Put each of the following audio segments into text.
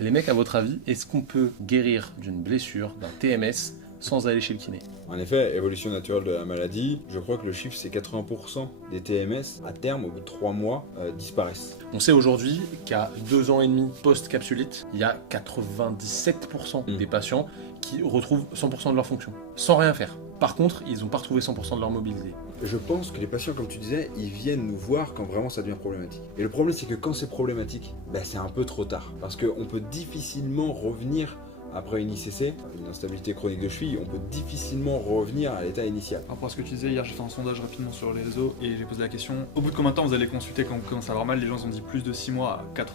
Les mecs, à votre avis, est-ce qu'on peut guérir d'une blessure, d'un TMS, sans aller chez le kiné? En effet, évolution naturelle de la maladie, je crois que le chiffre c'est 80% des TMS, à terme, au bout de 3 mois, disparaissent. On sait aujourd'hui qu'à 2 ans et demi post-capsulite, il y a 97% des patients qui retrouvent 100% de leur fonction, sans rien faire. Par contre, ils n'ont pas retrouvé 100% de leur mobilité. Je pense que les patients, comme tu disais, ils viennent nous voir quand vraiment ça devient problématique. Et le problème c'est que quand c'est problématique, c'est un peu trop tard. Parce qu'on peut difficilement revenir après une ICC, une instabilité chronique de cheville, on peut difficilement revenir à l'état initial. Par rapport à ce que tu disais, hier j'ai fait un sondage rapidement sur les réseaux et j'ai posé la question, au bout de combien de temps vous allez consulter quand vous commencez à avoir mal? Les gens ont dit plus de 6 mois à 80%.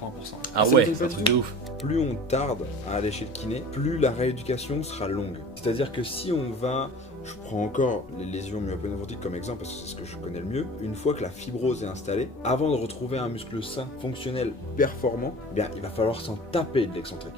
Ah Ça ouais, m'étonne c'est un pas truc du de tout. ouf. Plus on tarde à aller chez le kiné, plus la rééducation sera longue. C'est-à-dire que si on va, je prends encore les lésions myoponeurotiques comme exemple parce que c'est ce que je connais le mieux, une fois que la fibrose est installée, avant de retrouver un muscle sain, fonctionnel, performant, il va falloir s'en taper de l'excentrique.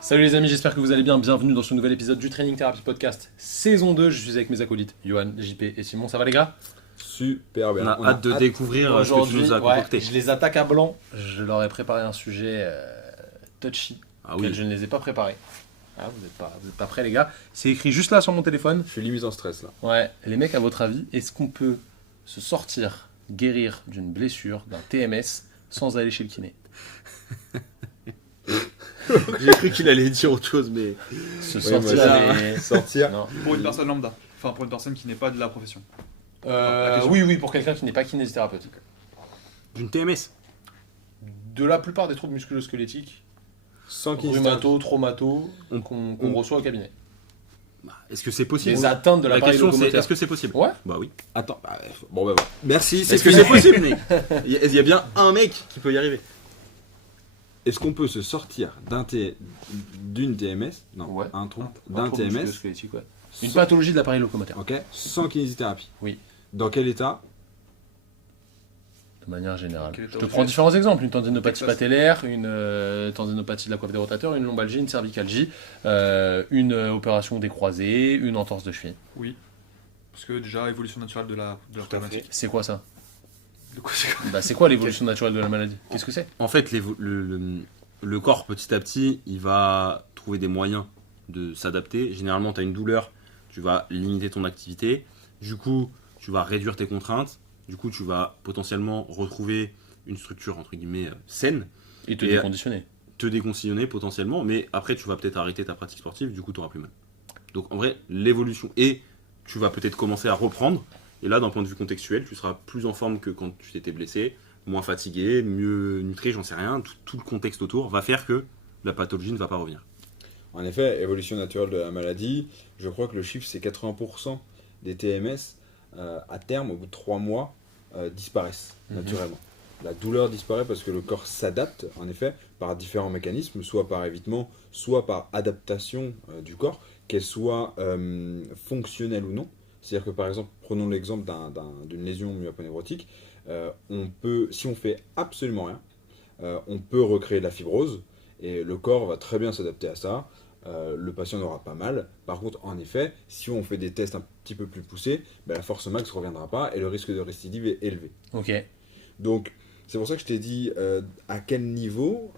Salut les amis, j'espère que vous allez bien. Bienvenue dans ce nouvel épisode du Training Therapy Podcast saison 2. Je suis avec mes acolytes, Johan, JP et Simon. Ça va les gars? Super bien. On a hâte de découvrir ce que tu Aujourd'hui, nous as concocté. je les attaque à blanc. Je leur ai préparé un sujet touchy, auquel je ne les ai pas préparés. Ah, vous êtes pas prêts les gars? C'est écrit juste là sur mon téléphone. Je suis limite en stress là. Ouais, les mecs, à votre avis, est-ce qu'on peut se sortir, guérir d'une blessure, d'un TMS, sans aller chez le kiné? J'ai cru qu'il allait dire autre chose, mais Se Ouais, sortir, moi, mais- sortir. Non. Pour une personne lambda, enfin pour une personne qui n'est pas de la profession. Oui, pour quelqu'un qui n'est pas kinésithérapeute. d'une TMS. De la plupart des troubles musculo-squelettiques, Sans qu'il rhumato, traumato, On- qu'on reçoit au cabinet. Est-ce que c'est possible? Des atteintes de La l'appareil question c'est locomoteur. est-ce que c'est possible? Ouais. Bah oui. Attends, bon bah voilà. Merci, c'est Est-ce que fini. c'est possible, mec? Il y a bien un mec qui peut y arriver. Est-ce qu'on peut se sortir d'une TMS? Non, Ouais. un trouble Un d'un trouble TMS. musculo-squelettique, ouais. Une sans- pathologie de l'appareil locomoteur. Ok, sans kinésithérapie. Oui. Dans quel état? De manière générale. Quel est Je te ton prends reflet? différents exemples. Une tendinopathie Texas. patellaire, une tendinopathie de la coiffe des rotateurs, une lombalgie, une cervicalgie, une opération des croisés, une entorse de cheville. Oui. Parce que déjà, évolution naturelle de la Tout à problématique. C'est quoi ça? De quoi c'est quoi? Bah, c'est quoi l'évolution naturelle de la maladie? Qu'est-ce que c'est? En fait, le corps, petit à petit, il va trouver des moyens de s'adapter. Généralement, tu as une douleur, tu vas limiter ton activité. Du coup, tu vas réduire tes contraintes. Du coup, tu vas potentiellement retrouver une structure, entre guillemets, saine, Et te Et- déconditionner. te déconditionner potentiellement, mais après, tu vas peut-être arrêter ta pratique sportive, du coup, tu n'auras plus mal. Donc, en vrai, l'évolution. Et tu vas peut-être commencer à reprendre. Et là, d'un point de vue contextuel, tu seras plus en forme que quand tu t'étais blessé, moins fatigué, mieux nutré, j'en sais rien. Tout le contexte autour va faire que la pathologie ne va pas revenir. En effet, évolution naturelle de la maladie, je crois que le chiffre c'est 80% des TMS, à terme, au bout de 3 mois, disparaissent naturellement. La douleur disparaît parce que le corps s'adapte, en effet, par différents mécanismes, soit par évitement, soit par adaptation du corps, qu'elle soit fonctionnelle ou non. C'est-à-dire que par exemple, prenons l'exemple d'une lésion myoponeurotique, on peut, si on fait absolument rien, on peut recréer de la fibrose et le corps va très bien s'adapter à ça. Le patient n'aura pas mal. Par contre, en effet, si on fait des tests un petit peu plus poussés, la force max ne reviendra pas et le risque de récidive est élevé. Ok. Donc, c'est pour ça que je t'ai dit à quel niveau,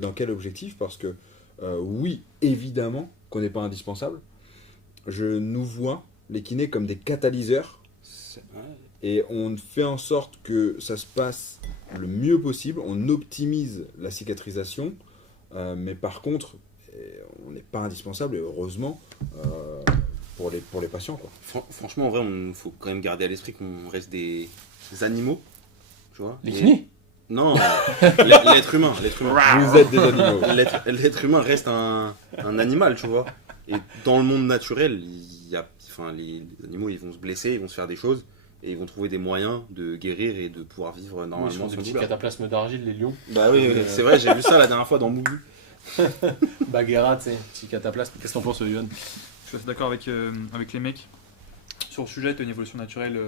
dans quel objectif, parce que oui, évidemment qu'on n'est pas indispensable. Je nous vois les kinés comme des catalyseurs et on fait en sorte que ça se passe le mieux possible, on optimise la cicatrisation, mais par contre, on n'est pas indispensable et heureusement pour les patients, quoi. Franchement, en vrai, il faut quand même garder à l'esprit qu'on reste des animaux. Tu vois. Les Et- kinés? Non, l'être humain. Vous êtes des animaux. L'être humain reste un animal, tu vois. Et dans le monde naturel, les animaux, ils vont se blesser, ils vont se faire des choses, et ils vont trouver des moyens de guérir et de pouvoir vivre Ils normalement font des sans petits douleur. cataplasmes d'argile, les lions. Bah oui, c'est vrai, j'ai vu ça la dernière fois dans Mougou. Bagheera, tu sais, petit cataplasme. Qu'est-ce que t'en penses, Yohan? Je suis assez d'accord avec les mecs. Sur le sujet, tu as une évolution naturelle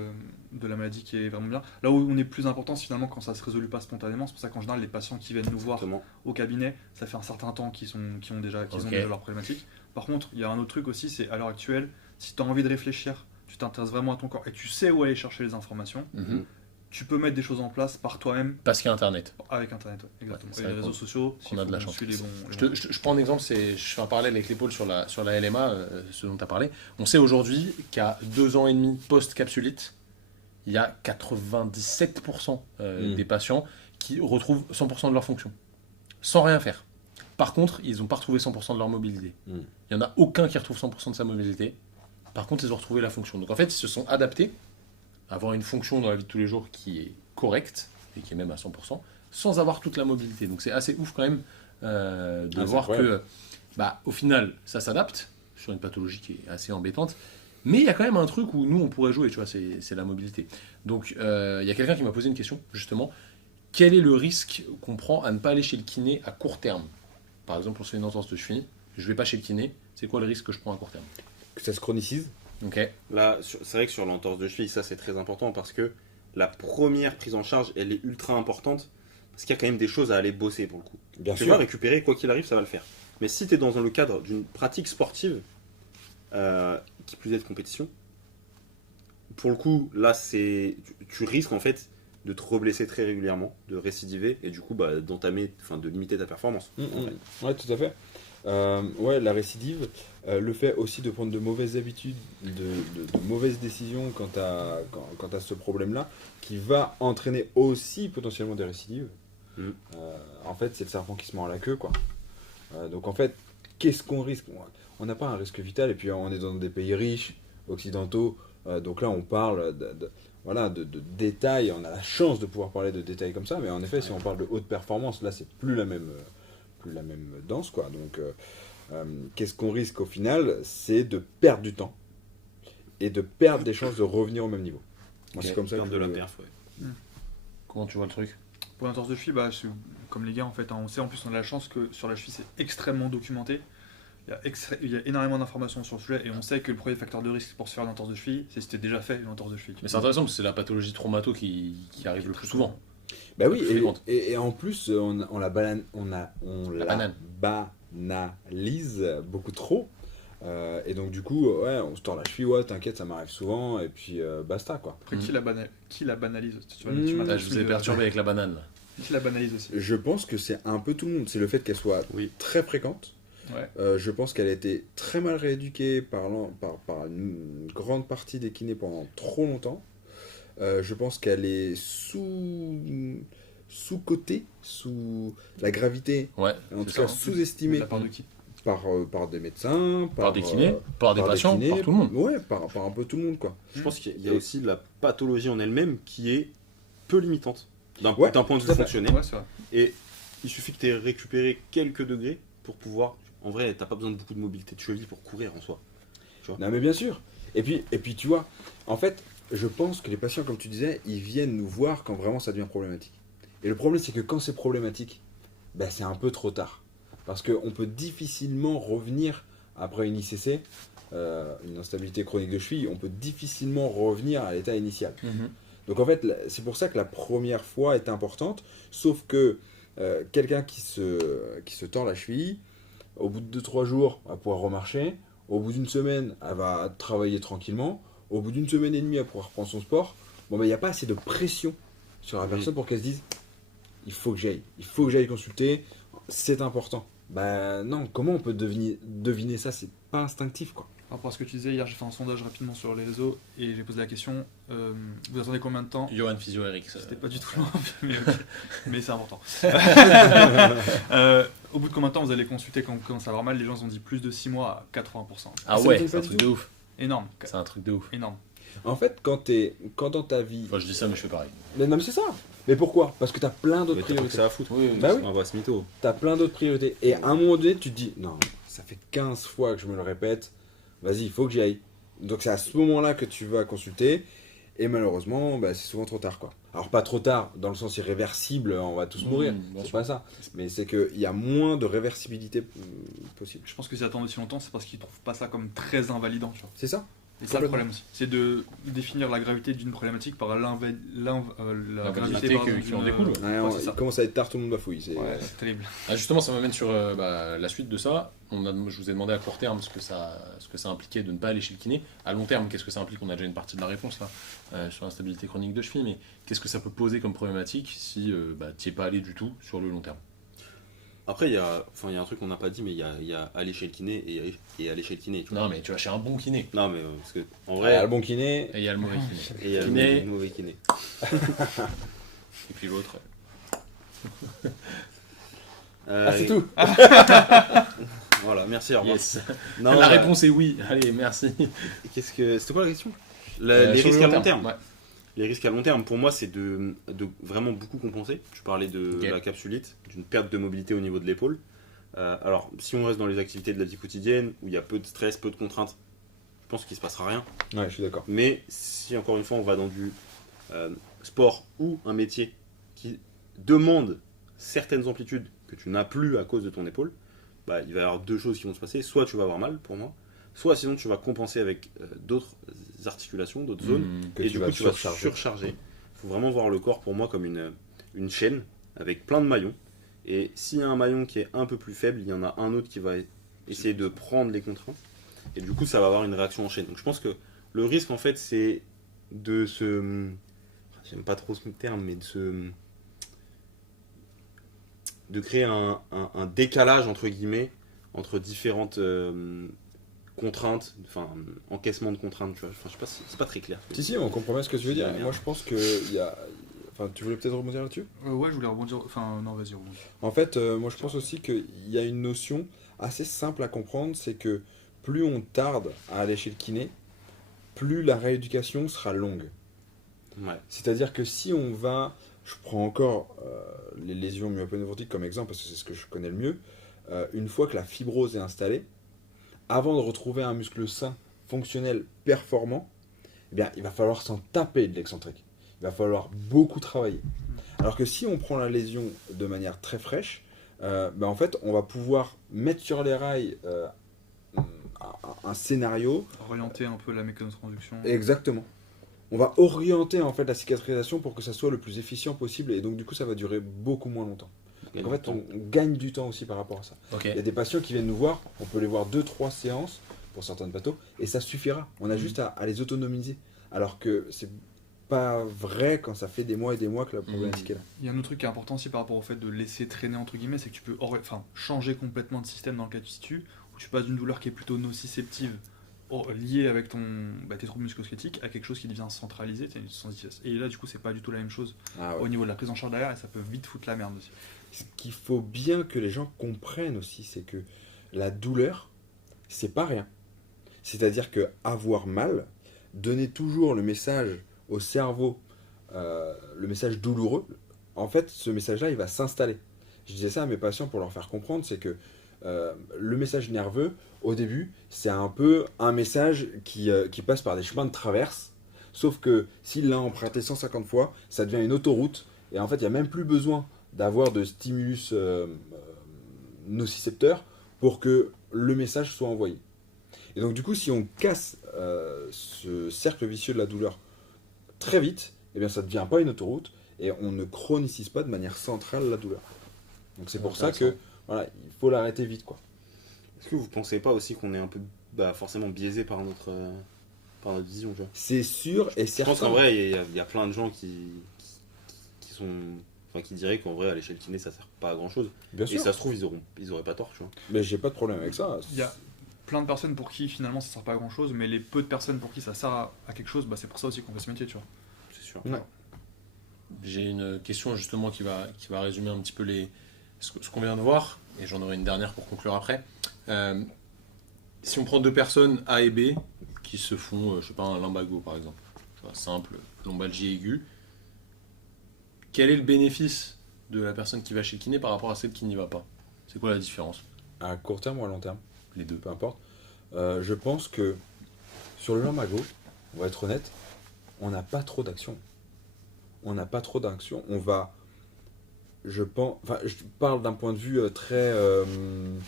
de la maladie qui est vraiment bien. Là où on est plus important, c'est finalement quand ça se résolue pas spontanément. C'est pour ça qu'en général, les patients qui viennent nous voir Exactement. au cabinet, ça fait un certain temps qu'ils ont déjà Ok. leurs problématiques. Par contre, il y a un autre truc aussi, c'est à l'heure actuelle, si tu as envie de réfléchir tu t'intéresses vraiment à ton corps et tu sais où aller chercher les informations, tu peux mettre des choses en place par toi-même. Parce qu'il y a Internet. Avec Internet, ouais, exactement. Ouais, et les réseaux sociaux, on a de la chance. Les bons, Je prends un exemple, je fais un parallèle avec l'épaule sur la LMA, ce dont tu as parlé. On sait aujourd'hui qu'à 2 ans et demi post-capsulite, il y a 97% des patients qui retrouvent 100% de leur fonction, sans rien faire. Par contre, ils n'ont pas retrouvé 100% de leur mobilité. Il n'y en a aucun qui retrouve 100% de sa mobilité. Par contre, ils ont retrouvé la fonction. Donc en fait, ils se sont adaptés à avoir une fonction dans la vie de tous les jours qui est correcte, et qui est même à 100%, sans avoir toute la mobilité. Donc c'est assez ouf quand même de voir que, au final, ça s'adapte sur une pathologie qui est assez embêtante. Mais il y a quand même un truc où nous, on pourrait jouer, tu vois, c'est la mobilité. Donc il y a quelqu'un qui m'a posé une question, justement. Quel est le risque qu'on prend à ne pas aller chez le kiné à court terme? Par exemple, on se fait une entorse de cheville, je ne vais pas chez le kiné, c'est quoi le risque que je prends à court terme? Que ça se chronicise. Ok. Là, c'est vrai que sur l'entorse de cheville, ça c'est très important parce que la première prise en charge, elle est ultra importante parce qu'il y a quand même des choses à aller bosser pour le coup. Bien Tu sûr. vas récupérer, quoi qu'il arrive, ça va le faire. Mais si tu es dans le cadre d'une pratique sportive, qui plus est de compétition, pour le coup, là, tu risques en fait de te reblesser très régulièrement, de récidiver et du coup de limiter ta performance. Ouais, tout à fait. La récidive, le fait aussi de prendre de mauvaises habitudes, de mauvaises décisions quant à ce problème-là, qui va entraîner aussi potentiellement des récidives. En fait, c'est le serpent qui se mord la queue, quoi. Donc en fait, qu'est-ce qu'on risque? On n'a pas un risque vital, et puis on est dans des pays riches, occidentaux, donc là on parle de détails, on a la chance de pouvoir parler de détails comme ça, mais en effet, si on parle de haute performance, là c'est plus la même danse, quoi. Donc qu'est-ce qu'on risque au final? C'est de perdre du temps et de perdre des chances de revenir au même niveau. Moi, c'est comme ça Perdre que de la perf, ouais. Comment tu vois le truc? Pour l'entorse de cheville, c'est comme les gars en fait, on sait en plus on a la chance que sur la cheville c'est extrêmement documenté. Il y a énormément d'informations sur le sujet et on sait que le premier facteur de risque pour se faire une entorse de cheville, c'est si t'es déjà fait une entorse de cheville. Mais c'est intéressant parce que c'est la pathologie traumato qui arrive le plus souvent. Bah oui, Fréquente. et en plus, on la banalise beaucoup trop. Et donc, du coup, on se tord la cheville, t'inquiète, ça m'arrive souvent, et puis basta, quoi. Après, qui la banalise? Je vous ai perturbé avec la banane. Qui la banalise aussi? Je pense que c'est un peu tout le monde. C'est le fait qu'elle soit très fréquente. Ouais. Je pense qu'elle a été très mal rééduquée par une grande partie des kinés pendant trop longtemps. Je pense qu'elle est sous-cotée, sous la gravité, Ouais, en tout cas sous-estimée. De la part de qui? Par des médecins, par des kinés, par des patients, kinés, par tout le monde. Ouais, par un peu tout le monde, quoi. Je pense qu'il y a aussi la pathologie en elle-même qui est peu limitante d'un Ouais, point de tout vue à fait. fonctionnel. Ouais, c'est vrai. Et il suffit que tu aies récupéré quelques degrés pour pouvoir. En vrai, t'as pas besoin de beaucoup de mobilité de cheville pour courir en soi. Non, mais bien sûr. Et puis, tu vois, en fait, je pense que les patients, comme tu disais, ils viennent nous voir quand vraiment ça devient problématique. Et le problème, c'est que quand c'est problématique, c'est un peu trop tard. Parce qu'on peut difficilement revenir après une ICC, une instabilité chronique de cheville, on peut difficilement revenir à l'état initial. Donc en fait, c'est pour ça que la première fois est importante, sauf que quelqu'un qui se tord la cheville, au bout de 2-3 jours, elle va pouvoir remarcher, au bout d'une semaine, elle va travailler tranquillement, au bout d'une semaine et demie, elle va pouvoir reprendre son sport. Bon, il n'y a pas assez de pression sur la personne pour qu'elle se dise il faut que j'aille consulter, c'est important. Non, comment on peut deviner ça? C'est pas instinctif, quoi. Par rapport à ce que tu disais, hier j'ai fait un sondage rapidement sur les réseaux et j'ai posé la question vous attendez combien de temps? Johan Physio Eric. C'était pas du tout loin, mais c'est important. Au bout de combien de temps vous allez consulter quand vous commencez à avoir mal? Les gens ont dit plus de 6 mois à 80%. Ah Ça ouais, m'étonne c'est un pas truc du de tout. ouf. Énorme. C'est un truc de ouf. Énorme. En fait, quand dans ta vie... Enfin, je dis ça, mais je fais pareil. Mais non, mais c'est ça. Mais pourquoi? Parce que t'as plein d'autres Mais t'as pas que priorités. ça à foutre. Bah oui. On va se mytho. T'as plein d'autres priorités. Et à un moment donné, tu te dis, non, ça fait 15 fois que je me le répète, vas-y, il faut que j'y aille. Donc c'est à ce moment-là que tu vas consulter, et malheureusement, c'est souvent trop tard, quoi. Alors pas trop tard, dans le sens irréversible, on va tous mourir, bien c'est sûr. pas ça. Mais c'est qu'il y a moins de réversibilité possible. Je pense que s'ils attendent aussi longtemps, c'est parce qu'ils trouvent pas ça comme très invalidant. Tu vois. C'est ça. Et ça le problème aussi, c'est de définir la gravité d'une problématique par la gravité qui en découle. Il commence à être tard, tout le monde bafouille. C'est terrible. Ah, justement, ça m'amène sur la suite de ça. Je vous ai demandé à court terme ce que ça impliquait de ne pas aller chez le kiné. À long terme, qu'est-ce que ça implique? On a déjà une partie de la réponse là, sur l'instabilité chronique de cheville, mais qu'est-ce que ça peut poser comme problématique si tu n'y es pas allé du tout sur le long terme? Après, il y a un truc qu'on n'a pas dit, mais il y a aller chez le kiné et aller chez le kiné. Non, mais tu vas chez un bon kiné. Non, mais parce que, en Il y vrai. a le bon kiné. Et il y a le mauvais kiné. Et il y a Kiné. le mauvais kiné. Et puis l'autre. C'est tout. Voilà, merci, au revoir. Yes. Non, La réponse est oui. Allez, merci. C'était quoi la question? Sur Les le risques long à long terme. Ouais. Les risques à long terme, pour moi, c'est de vraiment beaucoup compenser. Tu parlais de Ok. la capsulite, d'une perte de mobilité au niveau de l'épaule. Alors, si on reste dans les activités de la vie quotidienne, où il y a peu de stress, peu de contraintes, je pense qu'il ne se passera rien. Ouais, je suis d'accord. Mais si, encore une fois, on va dans du sport ou un métier qui demande certaines amplitudes que tu n'as plus à cause de ton épaule, il va y avoir deux choses qui vont se passer. Soit tu vas avoir mal, pour moi, soit sinon tu vas compenser avec d'autres articulations, d'autres zones. Que Et tu du vas coup, tu vas surcharger. surcharger. Il faut vraiment voir le corps pour moi comme une chaîne avec plein de maillons. Et s'il y a un maillon qui est un peu plus faible, il y en a un autre qui va essayer de prendre les contraintes. Et du coup, ça va avoir une réaction en chaîne. Donc je pense que le risque, en fait, c'est de se... J'aime pas trop ce terme, mais de créer un décalage, entre guillemets, entre différentes contraintes, enfin, encaissement de contraintes, tu vois. Enfin, je sais pas, c'est pas très clair. Si, on comprend bien ce que tu veux dire. Bien. Moi, je pense que il y a. Enfin, tu voulais peut-être rebondir là-dessus? Ouais, je voulais rebondir. Enfin, non, vas-y, rebondis. En fait, moi, je pense aussi qu'il y a une notion assez simple à comprendre, c'est que plus on tarde à aller chez le kiné, plus la rééducation sera longue. Ouais. C'est-à-dire que si on va, je prends encore les lésions myopénovortiques comme exemple parce que c'est ce que je connais le mieux, une fois que la fibrose est installée, avant de retrouver un muscle sain, fonctionnel, performant, eh bien, il va falloir s'en taper de l'excentrique. Il va falloir beaucoup travailler. Alors que si on prend la lésion de manière très fraîche, en fait, on va pouvoir mettre sur les rails un scénario. Orienter un peu la mécanotransduction. Exactement. On va orienter en fait la cicatrisation pour que ça soit le plus efficient possible et donc du coup ça va durer beaucoup moins longtemps. Donc en fait on gagne du temps aussi par rapport à ça. Ok. Il y a des patients qui viennent nous voir, on peut les voir 2-3 séances pour certaines pathos et ça suffira. On a juste à les autonomiser. Alors que c'est pas vrai quand ça fait des mois et des mois que la problématique est là. Il y a un autre truc qui est important aussi par rapport au fait de laisser traîner entre guillemets, c'est que tu peux changer complètement de système dans le cas du situ, où tu passes d'une douleur qui est plutôt nociceptive liée avec tes troubles musculo-squelettiques à quelque chose qui devient centralisé, une sensitesse. Et là du coup c'est pas du tout la même chose au niveau de la prise en charge derrière et ça peut vite foutre la merde aussi. Ce qu'il faut bien que les gens comprennent aussi, c'est que la douleur, c'est pas rien. C'est-à-dire que avoir mal, donner toujours le message au cerveau, le message douloureux, en fait, ce message-là, il va s'installer. Je disais ça à mes patients pour leur faire comprendre, c'est que le message nerveux, au début, c'est un peu un message qui passe par des chemins de traverse, sauf que s'il l'a emprunté 150 fois, ça devient une autoroute, et en fait, il n'y a même plus besoin d'avoir de stimulus nocicepteur pour que le message soit envoyé. Et donc du coup, si on casse ce cercle vicieux de la douleur très vite, eh bien ça ne devient pas une autoroute et on ne chronicise pas de manière centrale la douleur. Donc c'est pour ça que voilà, il faut l'arrêter vite, quoi. Est-ce que vous pensez pas aussi qu'on est un peu forcément biaisé par notre vision, tu vois? C'est sûr et Je certain. pense qu'en vrai, il y a plein de gens qui diraient qu'en vrai, aller chez le kiné, ça sert pas à grand chose. Bien Et sûr. ça se trouve, ils auraient pas tort, tu vois. Mais j'ai pas de problème avec ça. Il y a plein de personnes pour qui finalement ça sert pas à grand chose, mais les peu de personnes pour qui ça sert à quelque chose, c'est pour ça aussi qu'on fait ce métier, tu vois. C'est sûr. Ouais. J'ai une question justement qui va résumer un petit peu ce qu'on vient de voir, et j'en aurai une dernière pour conclure après. Si on prend deux personnes A et B qui se font, je sais pas, un lumbago par exemple, tu vois, simple, lombalgie aiguë, quel est le bénéfice de la personne qui va chez le kiné par rapport à celle qui n'y va pas? C'est quoi la différence? À court terme ou à long terme, Les deux. peu importe. Je pense que sur le lumbago, on va être honnête, on n'a pas trop d'action. On n'a pas trop d'action. On va, je pense, enfin, je parle d'un point de vue très,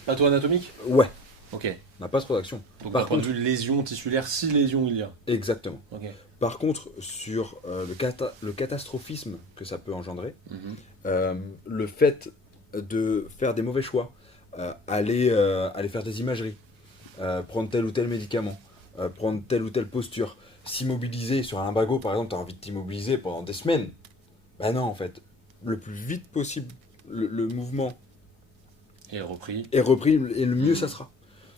Patho-anatomique? ouais, Ok. On n'a pas trop d'action. Donc Par d'un point de contre- vue lésion tissulaire, si lésion il y a. Exactement. Ok. Par contre, sur le catastrophisme que ça peut engendrer, le fait de faire des mauvais choix, aller faire des imageries, prendre tel ou tel médicament, prendre telle ou telle posture, s'immobiliser sur un lumbago par exemple, tu as envie de t'immobiliser pendant des semaines. Ben non, en fait, le plus vite possible, le mouvement Et repris. est repris et le mieux ça sera.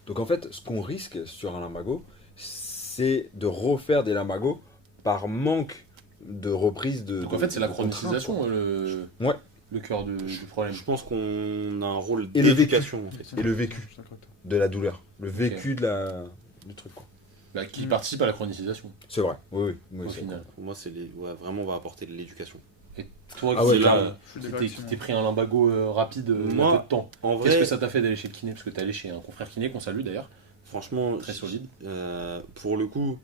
Donc en fait, ce qu'on risque sur un lumbago, c'est de refaire des lumbagos par manque de reprise de. Donc en fait, c'est la de contrainte, chronotisation quoi. le... Ouais. le cœur du problème. Je pense qu'on a un rôle Et le d'éducation en fait. Et le vécu de la douleur, le vécu du truc quoi. Bah, qui participe à la chronisation, C'est vrai, oui, oui. au c'est final. Pour moi, vraiment, on va apporter de l'éducation. Toi, Ah ouais, qui clairement. Je suis d'accord avec t'es pris un lumbago rapide il y a Moi, peu de temps. En Qu'est-ce vrai, que ça t'a fait d'aller chez le kiné? Parce que t'es allé chez un confrère kiné qu'on salue d'ailleurs. franchement, Très solide. Pour le coup,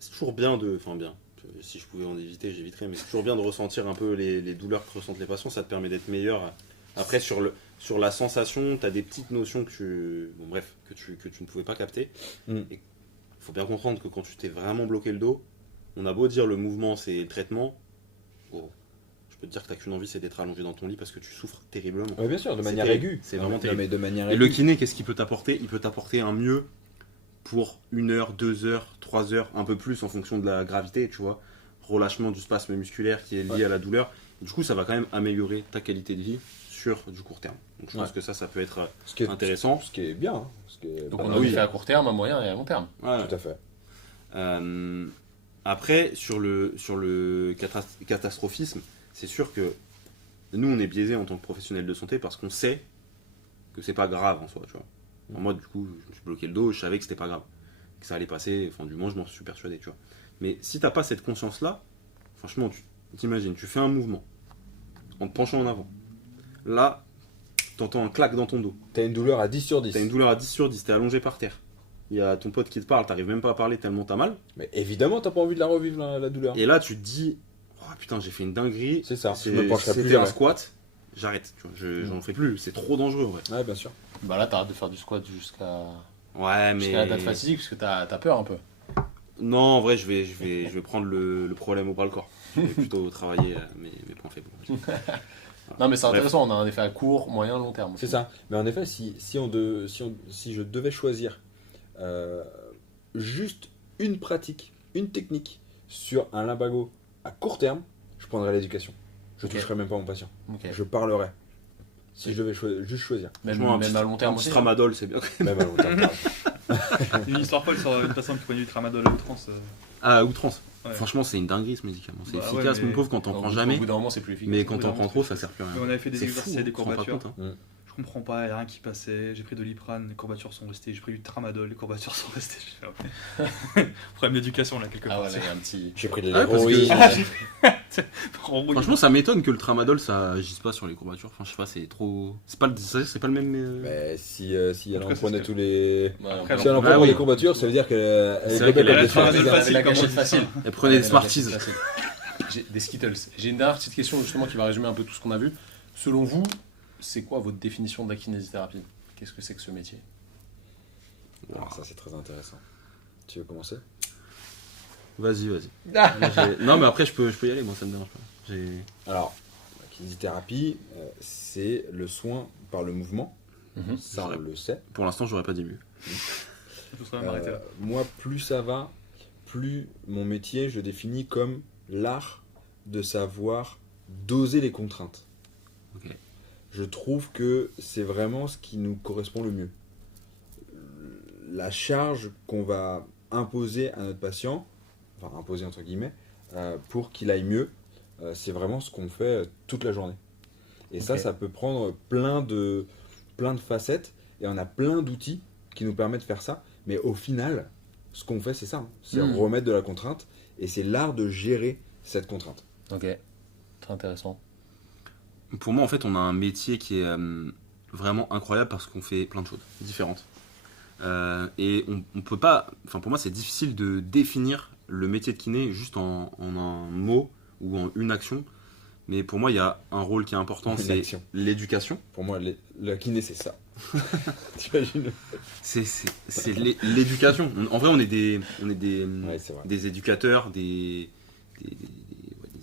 c'est toujours bien de. Enfin, bien. Si je pouvais en éviter, j'éviterais, mais c'est toujours bien de ressentir un peu les douleurs que ressentent les patients. Ça te permet d'être meilleur. Après, sur la sensation, tu as des petites notions que tu ne pouvais pas capter. Mm. Et il faut bien comprendre que quand tu t'es vraiment bloqué le dos, on a beau dire le mouvement, c'est le traitement. Oh, je peux te dire que tu n'as qu'une envie, c'est d'être allongé dans ton lit parce que tu souffres terriblement. Ouais, bien sûr, de C'est manière terrible. aiguë. C'est Non, vraiment mais- terrible. mais de manière Et aiguë. le kiné, qu'est-ce qu'il peut t'apporter? Il peut t'apporter un mieux pour 1 heure, 2 heures, 3 heures, un peu plus en fonction de la gravité, tu vois. Relâchement du spasme musculaire qui est lié Ouais. à la douleur. Du coup, ça va quand même améliorer ta qualité de vie sur du court terme. Donc je pense Ouais. que ça peut être Ce qui est intéressant. Ce qui est bien. Hein, ce qui est Donc pas on mal. a oui. fait à court terme, à moyen et à long terme. Ouais. Tout à fait. Après, sur le catastrophisme, c'est sûr que nous, on est biaisés en tant que professionnels de santé parce qu'on sait que c'est pas grave en soi, tu vois. Moi, du coup, je me suis bloqué le dos, je savais que c'était pas grave, que ça allait passer, enfin, du moins, je m'en suis persuadé, tu vois. Mais si t'as pas cette conscience-là, franchement, t'imagines, tu fais un mouvement en te penchant en avant. Là, t'entends un claque dans ton dos. T'as une douleur à 10 sur 10. T'as une douleur à 10 sur 10, t'es allongé par terre. Il y a ton pote qui te parle, t'arrives même pas à parler tellement t'as mal. Mais évidemment, t'as pas envie de la revivre, la douleur. Et là, tu te dis, oh putain, j'ai fait une dinguerie. C'est ça, je me pencherai plus C'était un jamais. squat, j'arrête. Tu vois, j'en fais plus, c'est trop dangereux, ouais. Ouais, bien sûr. Bah là, t'arrêtes de faire du squat jusqu'à Ouais, jusqu'à la mais. date fatidique parce que t'as peur un peu. Non, en vrai, je vais prendre le problème au bras le corps. Je vais plutôt travailler mes points faibles. Non, mais c'est Bref. intéressant, on a un effet à court, moyen, long terme. C'est ça. Mais en effet, si je devais choisir juste une pratique, une technique sur un lumbago à court terme, je prendrais l'éducation. Je Ok. toucherais même pas mon patient. Ok. Je parlerais. Si je devais juste choisir. Même, Franchement, même à long terme un aussi. petit tramadol, c'est bien. Même à long terme. pardon. Une histoire folle sur une patiente qui prenait du tramadol à outrance. Ah, à outrance. Ouais. Franchement, c'est une dinguerie ce médicament. C'est Bah efficace, ouais, mais- mon pauvre, quand t'en Au prends bout- jamais. Au bout d'un moment, c'est plus efficace. Mais quand Au bout t'en d'un prends moment, trop, ça sert plus à rien. Mais on avait fait des C'est exercices fou, avec des on se rend pas courbatures. compte, hein. Je comprends pas, il n'y a rien qui passait. J'ai pris de l'iprane, les courbatures sont restées. J'ai pris du tramadol, les courbatures sont restées. J'ai fait, ok. Problème d'éducation là, quelque Ah part. ouais, là, il y a un petit. J'ai pris de Ah, parce que- l'héroïne. Franchement, ça m'étonne que le tramadol ça agisse pas sur les courbatures. Enfin, je sais pas, c'est trop. C'est pas le même. Mais si En elle tout en cas, prenait c'est tous les. Ouais, Après, Si elle en Ah prend oui. les courbatures, ça veut dire qu'elle C'est est vrai qu'elle comme a des le tramadol choses. facile, la comme on gâchette dit. facile. Elle prenait des La Smarties. gâchette facile. J'ai des Skittles. J'ai une dernière petite question justement qui va résumer un peu tout ce qu'on a vu. Selon vous, c'est quoi votre définition de la kinésithérapie? Qu'est-ce que c'est que ce métier? Ah, ça c'est très intéressant. Tu veux commencer? Vas-y. Non, mais après, je peux y aller, moi, ça me dérange pas. Alors, la kinésithérapie, c'est le soin par le mouvement. Mhm. Ça, on J'aurais- le sait. Pour l'instant, j'aurais pas dit mieux. Il faut m'arrêter là. Moi, plus ça va, plus mon métier, je définis comme l'art de savoir doser les contraintes. Ok. Je trouve que c'est vraiment ce qui nous correspond le mieux. La charge qu'on va imposer à notre patient, enfin imposer entre guillemets, pour qu'il aille mieux, c'est vraiment ce qu'on fait toute la journée. Et Ok. ça peut prendre plein de facettes, et on a plein d'outils qui nous permettent de faire ça. Mais au final, ce qu'on fait, c'est ça. Hein. C'est remettre de la contrainte, et c'est l'art de gérer cette contrainte. Ok. Très intéressant. Pour moi, en fait, on a un métier qui est vraiment incroyable parce qu'on fait plein de choses différentes. Et on peut pas. Enfin, pour moi, c'est difficile de définir le métier de kiné juste en un mot ou en une action. Mais pour moi, il y a un rôle qui est important, Une c'est action. l'éducation. Pour moi, la kiné, c'est ça. T'imagines? C'est l'éducation. En vrai, on est des Ouais, c'est vrai. des éducateurs, des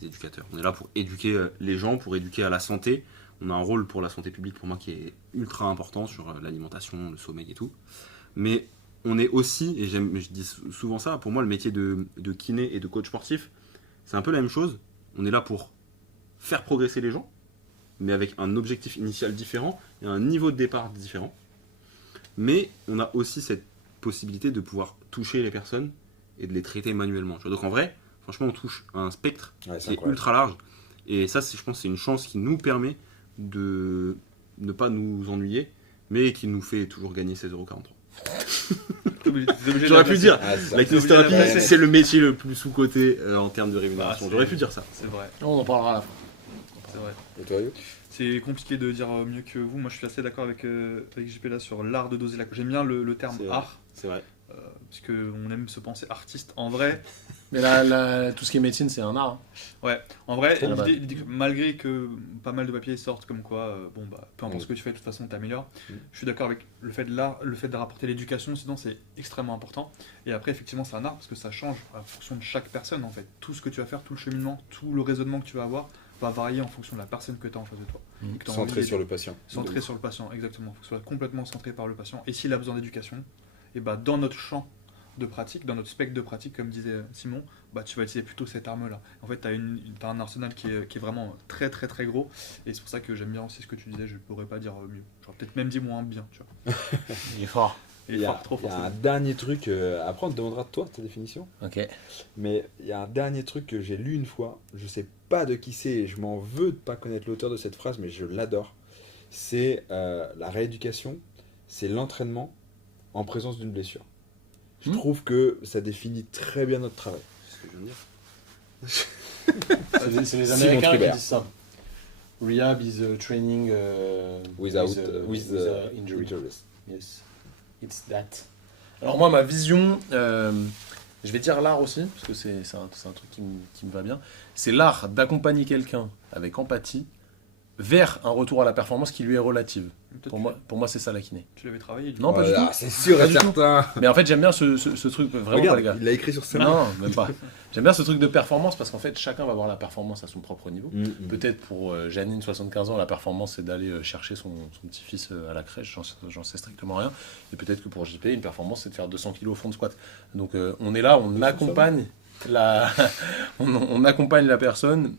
éducateurs. On est là pour éduquer les gens, pour éduquer à la santé. On a un rôle pour la santé publique, pour moi, qui est ultra important sur l'alimentation, le sommeil et tout. Mais on est aussi, et je dis souvent ça, pour moi, le métier de kiné et de coach sportif, c'est un peu la même chose. On est là pour faire progresser les gens, mais avec un objectif initial différent et un niveau de départ différent. Mais on a aussi cette possibilité de pouvoir toucher les personnes et de les traiter manuellement. Donc en vrai, franchement, on touche un spectre Ouais, c'est qui est incroyable. ultra large. Et ça, je pense que c'est une chance qui nous permet de ne pas nous ennuyer, mais qui nous fait toujours gagner 16,43 €. J'aurais pu dire, Ah, c'est ça. la kinésithérapie, Ouais. c'est le métier le plus sous-coté en termes de rémunération. Ah, J'aurais pu dire ça. C'est vrai, On en parlera à la fin. c'est vrai. Et toi, Yo? C'est compliqué de dire mieux que vous. Moi, je suis assez d'accord avec JP là sur l'art de doser la. J'aime bien le terme C'est vrai. art, C'est vrai. parce qu'on aime se penser artiste. En vrai, Mais tout ce qui est médecine, c'est un art. hein. en vrai, C'est vrai. l'idée que malgré que pas mal de papiers sortent comme quoi, peu importe Mm. ce que tu fais, de toute façon, t'améliores. Mm. Je suis d'accord avec le fait de l'art, le fait de rapporter l'éducation, sinon c'est extrêmement important. Et après, effectivement, c'est un art parce que ça change en fonction de chaque personne en fait. Tout ce que tu vas faire, tout le cheminement, tout le raisonnement que tu vas avoir va varier en fonction de la personne que tu as en face de toi. Mm. Et que t'as Centré envie sur d'aider. le patient. Centré sur le patient, exactement. Il faut que ce soit complètement centré par le patient. Et s'il a besoin d'éducation, et bah dans notre champ de pratique, dans notre spectre de pratique, comme disait Simon, bah tu vas utiliser plutôt cette arme-là. En fait, tu as un arsenal qui est vraiment très très très gros. Et c'est pour ça que j'aime bien aussi ce que tu disais, je pourrais pas dire mieux. J'aurais peut-être même dit moins bien, tu vois. Il est fort. Et Il y a, fort, trop il y a fort. un dernier truc, après on te demandera de toi ta définition, Ok. mais il y a un dernier truc que j'ai lu une fois, je sais pas de qui c'est et je m'en veux de pas connaître l'auteur de cette phrase, mais je l'adore. C'est la rééducation, c'est l'entraînement en présence d'une blessure. Je trouve que ça définit très bien notre travail. C'est ce que je viens de dire. C'est les Simon Américains qui Trubert. disent ça. Rehab is training Without with injury. injuries. Yes, it's that. Alors moi, ma vision, je vais dire l'art aussi, parce que c'est un truc qui me va bien. C'est l'art d'accompagner quelqu'un avec empathie vers un retour à la performance qui lui est relative. Peut-être Pour moi, c'est ça la kiné. tu l'avais travaillé. Non, pas du Voilà, tout. c'est sûr Pas et du tout. certain. Mais en fait, j'aime bien ce truc, vraiment Regarde, pas les gars. il l'a écrit sur sa main. Non, même pas. J'aime bien ce truc de performance parce qu'en fait, chacun va voir la performance à son propre niveau. Mm. Peut-être pour Janine, 75 ans, la performance, c'est d'aller chercher son petit-fils à la crèche, j'en sais strictement rien. Et peut-être que pour JP, une performance, c'est de faire 200 kg au front squat. Donc on est là, on accompagne on accompagne la personne.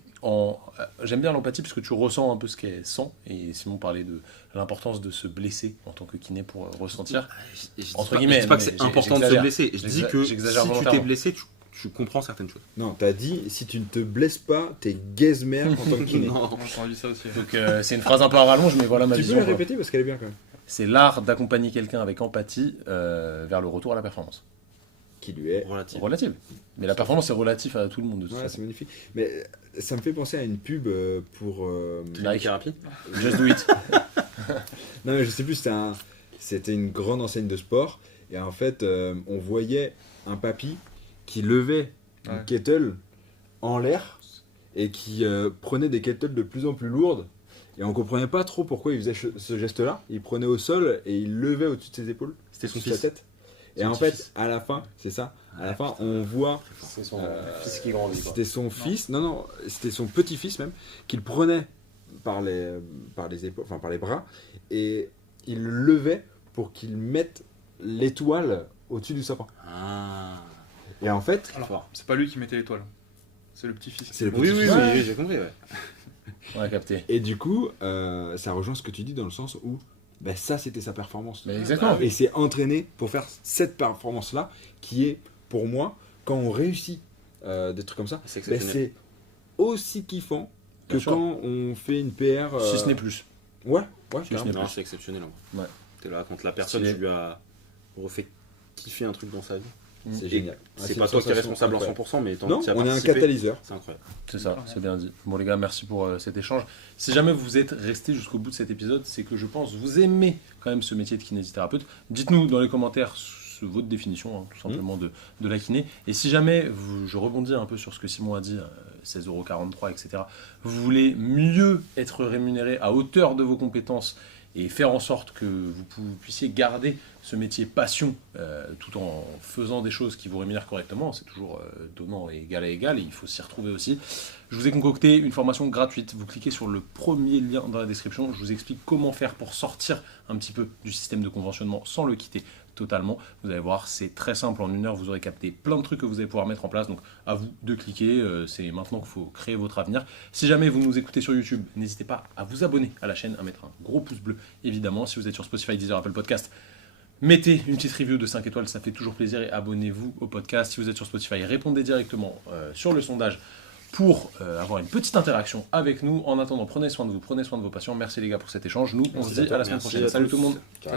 J'aime bien l'empathie parce que tu ressens un peu ce qu'elle sent. Et Simon parlait de l'importance de se blesser en tant que kiné pour ressentir. Je dis Entre pas, guillemets, je dis pas que mais c'est important de se j'exagère. blesser. Je dis que si J'exagère tu t'es volontairement. blessé, tu comprends certaines choses. Non, t'as dit, si tu ne te blesses pas, t'es gaze-mère en tant que kiné. Non. Moi, j'ai entendu ça aussi. Donc c'est une phrase un peu à rallonge, mais voilà ma Tu peux vision. la quoi. répéter parce qu'elle est bien quand même. C'est l'art d'accompagner quelqu'un avec empathie vers le retour à la performance. Qui lui est. Relative. Relative. Mais la performance est relative à tout le monde de toute Ouais, façon. c'est magnifique. Mais ça me fait penser à une pub pour. Nike. Thérapie. Just do it. Non, mais je sais plus, c'était une grande enseigne de sport. Et en fait, on voyait un papy qui levait une Ouais. kettle en l'air et qui prenait des kettles de plus en plus lourdes. Et on comprenait pas trop pourquoi il faisait ce geste-là. Il prenait au sol et il levait au-dessus de ses épaules. C'était son au-dessus de sa fils. tête. Et Son en fait, petit-fils. à la fin, c'est ça. À la fin, on voit. C'est son fils qui grandit. quoi. C'était son fils, non, c'était son petit-fils même, qu'il prenait par les épaules, enfin par les bras, et il le levait pour qu'il mette l'étoile au-dessus du sapin. Ah. Et en fait, Alors, c'est pas lui qui mettait l'étoile. C'est le petit-fils. c'est le Oui, oui, petit-fils. oui, j'ai compris. Ouais. On a capté. Et du coup, ça rejoint ce que tu dis dans le sens où ben, ça, c'était sa performance. Mais exactement. Et c'est entraîné pour faire cette performance-là, qui est, pour moi, quand on réussit des trucs comme ça, C'est ben, exceptionnel. c'est aussi kiffant que Bien sûr. quand on fait une PR. Si ce n'est plus. Ouais, Si ce carrément. n'est Non, c'est exceptionnel. En vrai. Ouais. T'es là quand la personne, Stylé. tu lui as refait kiffer un truc dans sa vie. C'est Et génial. C'est une pas toi qui es sensation responsable en incroyable. 100%, mais tant Non, que tu as on est un participé, catalyseur. c'est incroyable. C'est ça, c'est bien dit. Bon les gars, merci pour cet échange. Si jamais vous êtes restés jusqu'au bout de cet épisode, c'est que je pense vous aimez quand même ce métier de kinésithérapeute. Dites-nous dans les commentaires votre définition, hein, tout simplement, de la kiné. Et si jamais, je rebondis un peu sur ce que Simon a dit, 16,43 €, etc. Vous voulez mieux être rémunéré à hauteur de vos compétences et faire en sorte que vous puissiez garder ce métier passion tout en faisant des choses qui vous rémunèrent correctement, c'est toujours donnant et égal à égal, et il faut s'y retrouver aussi. Je vous ai concocté une formation gratuite, vous cliquez sur le premier lien dans la description, je vous explique comment faire pour sortir un petit peu du système de conventionnement sans le quitter totalement. Vous allez voir, c'est très simple, en 1 heure vous aurez capté plein de trucs que vous allez pouvoir mettre en place, donc à vous de cliquer, c'est maintenant qu'il faut créer votre avenir. Si jamais vous nous écoutez sur YouTube, n'hésitez pas à vous abonner à la chaîne, à mettre un gros pouce bleu évidemment. Si vous êtes sur Spotify, Deezer, Apple Podcast, mettez une petite review de 5 étoiles, ça fait toujours plaisir, et abonnez-vous au podcast. Si vous êtes sur Spotify, répondez directement sur le sondage pour avoir une petite interaction avec nous. En attendant, prenez soin de vous, prenez soin de vos patients. Merci les gars pour cet échange. Nous, on se dit à la semaine prochaine. Salut tout le monde. Ciao.